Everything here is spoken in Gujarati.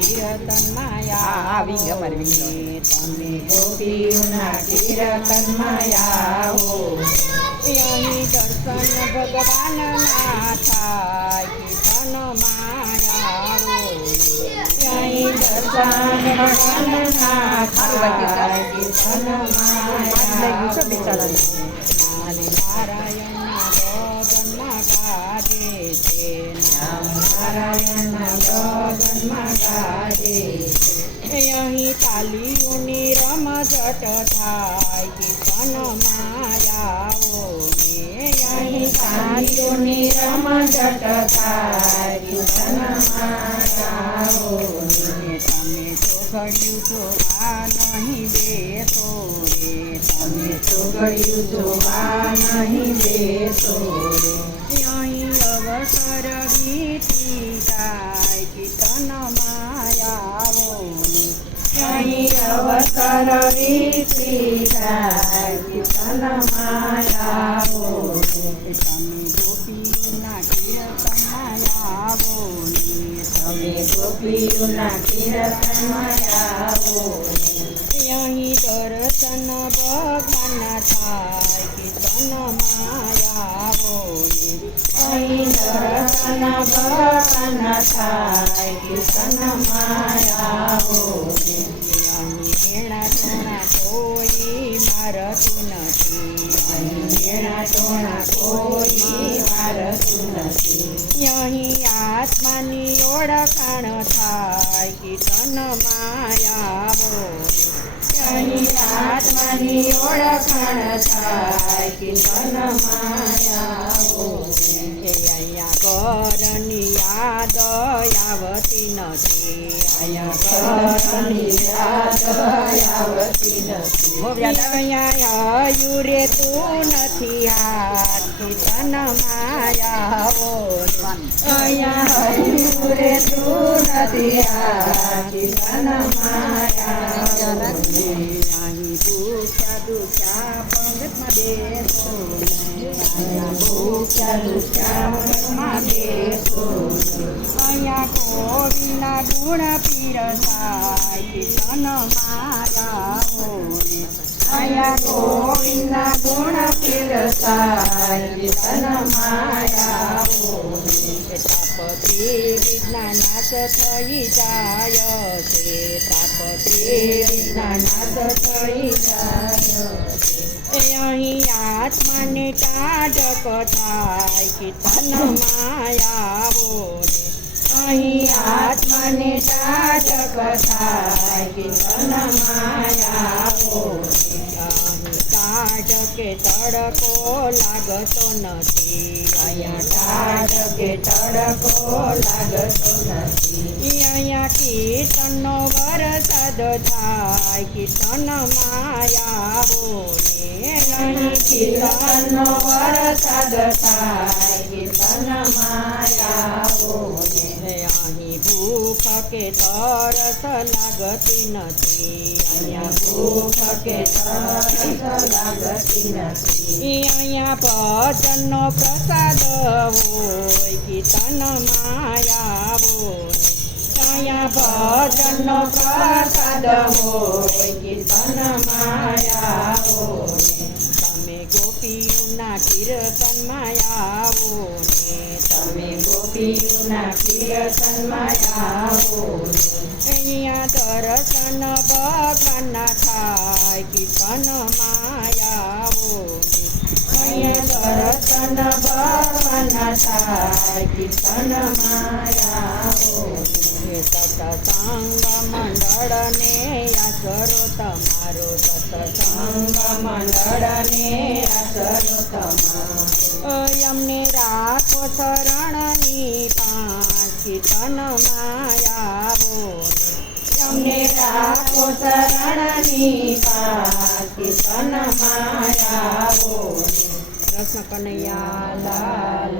કીર્તન હા, હા, વિંગ અમારે વિંગ. તમે ગોપીઓના કીર્તન માયાઓ અહીં દર્શન ભગવાનના થાય કીર્તન માયાઓ અહીં દર્શન ભગવાનના રમઝટ થાય કીર્તન માયાઓ ને અહીં તાલીઓની રમઝટ થાય કીર્તન માયાઓ ને તમે ચોઘડ્યું જોવા નહીં બેસો રે તમે ચોઘડ્યું જોવા નહીં બેસો રે અહીં અવસર વીતી જાય કીર્તન માયાવો ને અહીં અવસર વીતી જાય કીર્તન માયાવો ને તમે ગોપીઓના કીર્તન માયાવો ને તમે ગોપીઓના કીર્તન માયાવો ને અહીં દર્શન ભગવાન થાય કીર્તન માયાવો ને અહીં દર્શન ભગવાન થાય કીર્તન માયાવો મેળા ટોણા કોઈ મારતું નથી. મેળા ટોણા કોઈ મારતું નથી. અહીં આત્માની ઓળખાણ થાય કીર્તન માયાવો. અહીં આત્માની ઓળખાણ થાય કીર્તન માયાવો. અહીંયા કરની યાદ આવતી નથી. અહીંયા ઘરની યાદ આવતી નથી બહુ યાદ આવે. અહીંયા આયુ રે તું નથી હાથ કીર્તન માયાવો અહીંયા રે તું નથી હાથ કીર્તન માયાવો અહીં દુખ્યા દુખ્યા પંગતમાં ગુણ પીરસાય માયાવો અહીંયા ગોવિંદના ગુણ પીરસાય કીર્તન માયાવો તાપથી વિજ્ઞાન નાશ થઈ જાય છે તાપથી વિજ્ઞાન નાશ થઈ જાય છે અહીં આત્માને કીર્તન માયાવો અહીં ટાઢ કે તડકો લાગતો નથી અહીંયા ટાઢ કે તડકો લાગતો નથી અહીંયા કીર્તનનો વરસાદ થાય કીર્તન માયાવો ને અહીં કીર્તનનો વરસાદ થાય કીર્તન માયાવો તરસ લાગતી નથી અહીંયા ભૂખ કે તરસ લાગતી નથી અહીંયા ભજનનો પ્રસાદ હોય કીર્તન માયાવો અહીંયા ભજનનો પ્રસાદ હોય ગોપીઓના કીર્તનમાં આવો અહીંયા દર્શન ભગવાનના થાય કીર્તનમાં આવો અહીંયા દર્શન ભગવાનના થાય કીર્તનમાં આવો સતસંગ મંડળને આશરો તમારો સતસંગ મંડળને આશરો તમારો અમને રાખો પાંચ કીર્તન માયાવો તમને રાખો શરણની પાંચ કીર્તન માયાવો કૃષ્ણ કનૈયા લાલ.